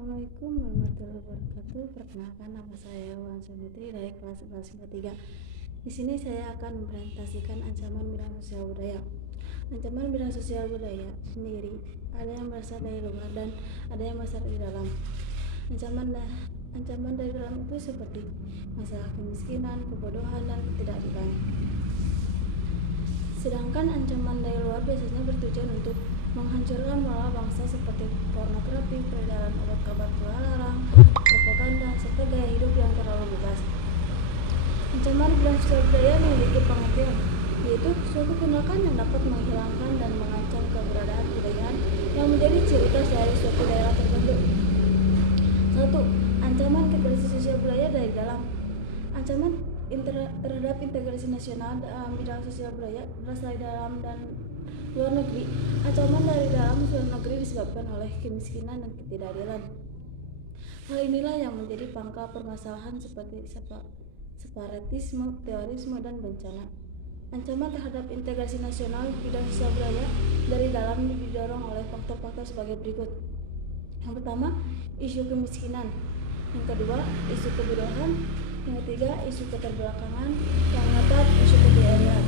Assalamualaikum warahmatullahi wabarakatuh. Perkenalkan, nama saya Wan Sumiti dari kelas 11 IPA 3. Di sini saya akan mempresentasikan ancaman bidang sosial budaya. Ancaman bidang sosial budaya sendiri ada yang berasal dari luar dan ada yang berasal dari dalam. Ancaman dari dalam itu seperti masalah kemiskinan, kebodohan, dan ketidakadilan. Sedangkan ancaman dari luar biasanya bertujuan untuk menghancurkan moral bangsa seperti pornografi, peredaran obat kabar terlarang, propaganda, serta gaya hidup yang terlalu bebas. Ancaman bidang sosial budaya memiliki pengertian, yaitu suatu tindakan yang dapat menghilangkan dan mengancam keberadaan kebudayaan yang menjadi ciri khas dari suatu daerah tertentu. 1. Ancaman integrasi sosial budaya dari dalam. Ancaman terhadap integrasi nasional dalam bidang sosial budaya berasal dari dalam dan luar negeri. Ancaman dari dalam luar negeri disebabkan oleh kemiskinan dan ketidakadilan. Hal inilah yang menjadi pangkal permasalahan seperti separatisme, terorisme, dan bencana. Ancaman terhadap integrasi nasional di bidang sosial budaya dari dalam didorong oleh faktor-faktor sebagai berikut. Yang pertama, isu kemiskinan. Yang kedua, isu kebodohan. Yang ketiga, isu keterbelakangan. Yang keempat, isu ketidakadilan.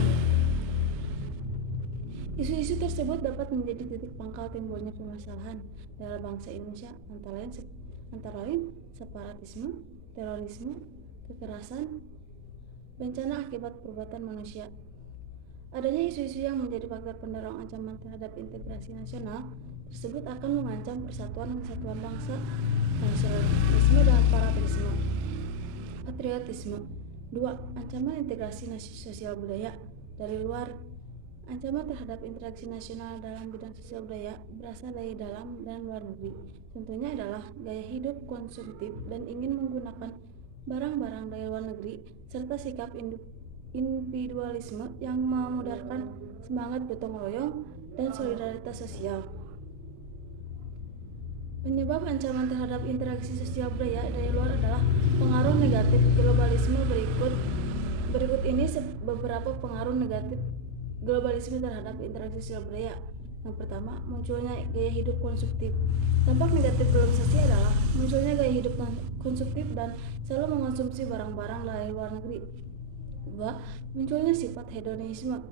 Isu-isu tersebut dapat menjadi titik pangkal timbulnya permasalahan dalam bangsa Indonesia, antara lain separatisme, terorisme, kekerasan, bencana akibat perbuatan manusia. Adanya isu-isu yang menjadi faktor pendorong ancaman terhadap integrasi nasional tersebut akan mengancam persatuan dan kesatuan bangsa, nasionalisme dan patriotisme. 2. Ancaman integrasi sosial budaya dari luar. Ancaman terhadap interaksi nasional dalam bidang sosial budaya berasal dari dalam dan luar negeri. Contohnya adalah gaya hidup konsumtif dan ingin menggunakan barang-barang dari luar negeri, serta sikap individualisme yang memudarkan semangat gotong royong dan solidaritas sosial. Penyebab ancaman terhadap interaksi sosial budaya dari luar adalah pengaruh negatif globalisme. Berikut ini beberapa pengaruh negatif globalisme terhadap interaksi sosial budaya. Yang pertama, munculnya gaya hidup konsumtif. Dampak negatif globalisasi adalah munculnya gaya hidup konsumtif dan selalu mengonsumsi barang-barang dari luar negeri. 2. Munculnya sifat hedonisme.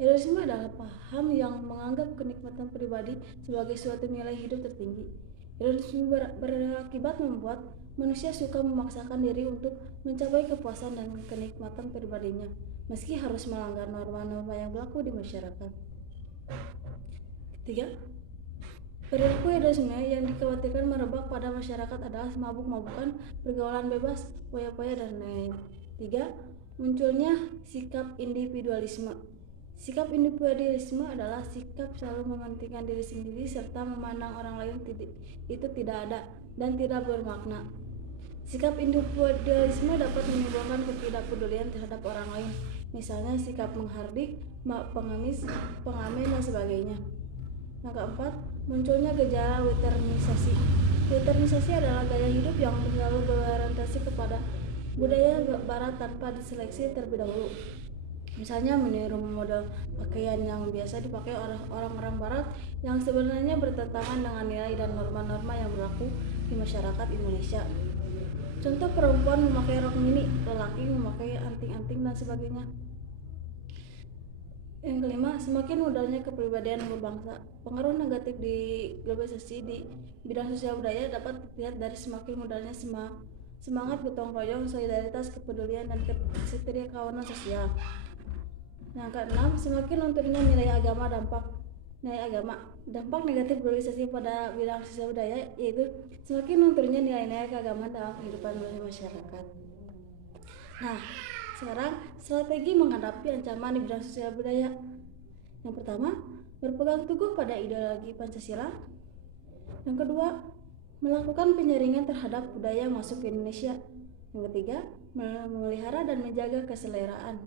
Hedonisme adalah paham yang menganggap kenikmatan pribadi sebagai suatu nilai hidup tertinggi. Hedonisme berakibat membuat manusia suka memaksakan diri untuk mencapai kepuasan dan kenikmatan pribadinya, meski harus melanggar norma-norma yang berlaku di masyarakat. Ketiga, perilaku hedonisme yang dikhawatirkan merebak pada masyarakat adalah mabuk-mabukan, pergaulan bebas, foya-foya, dan lain-lain. 3. Munculnya sikap individualisme. Sikap individualisme adalah sikap selalu mementingkan diri sendiri serta memandang orang lain itu tidak ada dan tidak bermakna. Sikap individualisme dapat menimbulkan ketidakpedulian terhadap orang lain, misalnya sikap menghardik, pengemis, pengamen, dan sebagainya. Yang keempat, munculnya gejala westernisasi. Westernisasi adalah gaya hidup yang selalu berorientasi kepada budaya barat tanpa diseleksi terlebih dahulu. Misalnya meniru model pakaian yang biasa dipakai oleh orang-orang barat yang sebenarnya bertentangan dengan nilai dan norma-norma yang berlaku di masyarakat Indonesia. Contoh, perempuan memakai rok mini, lelaki memakai anting-anting, dan sebagainya. Yang kelima, semakin mudarnya kepribadian berbangsa. Pengaruh negatif di globalisasi di bidang sosial budaya dapat dilihat dari semakin mudarnya semangat gotong royong, solidaritas, kepedulian, dan kesetriakawanan sosial. Yang keenam, semakin lunturnya nilai agama. Dampak negatif globalisasi pada bidang sosial budaya yaitu semakin lunturnya nilai-nilai keagamaan dalam kehidupan masyarakat. Nah, sekarang strategi menghadapi ancaman di bidang sosial budaya. Yang pertama, berpegang teguh pada ideologi Pancasila. Yang kedua, melakukan penyaringan terhadap budaya yang masuk ke Indonesia. Yang ketiga, memelihara dan menjaga keseleraan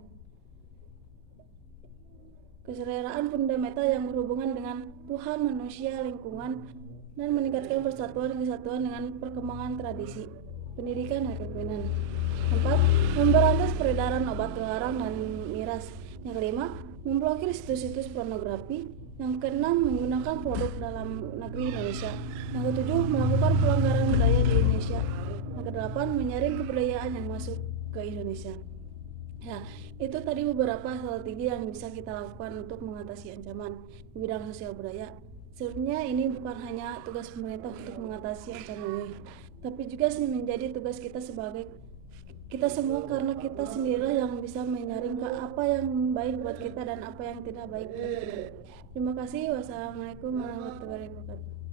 fundamental yang berhubungan dengan Tuhan, manusia, lingkungan, dan meningkatkan persatuan dan kesatuan dengan perkembangan tradisi, pendidikan, dan kepemimpinan. 4. Memberantas peredaran obat terlarang dan miras. Yang kelima, memblokir situs-situs pornografi. Yang keenam, menggunakan produk dalam negeri Indonesia. Yang ketujuh, melakukan pelanggaran budaya di Indonesia. Yang kedelapan, menyaring kebudayaan yang masuk ke Indonesia. Ya, itu tadi beberapa strategi yang bisa kita lakukan untuk mengatasi ancaman di bidang sosial budaya. Sebenarnya ini bukan hanya tugas pemerintah untuk mengatasi ancaman ini, tapi juga menjadi tugas kita sebagai kita semua, karena kita sendirilah yang bisa menyaring apa yang baik buat kita dan apa yang tidak baik buat kita. Terima kasih. Wassalamualaikum warahmatullahi wabarakatuh.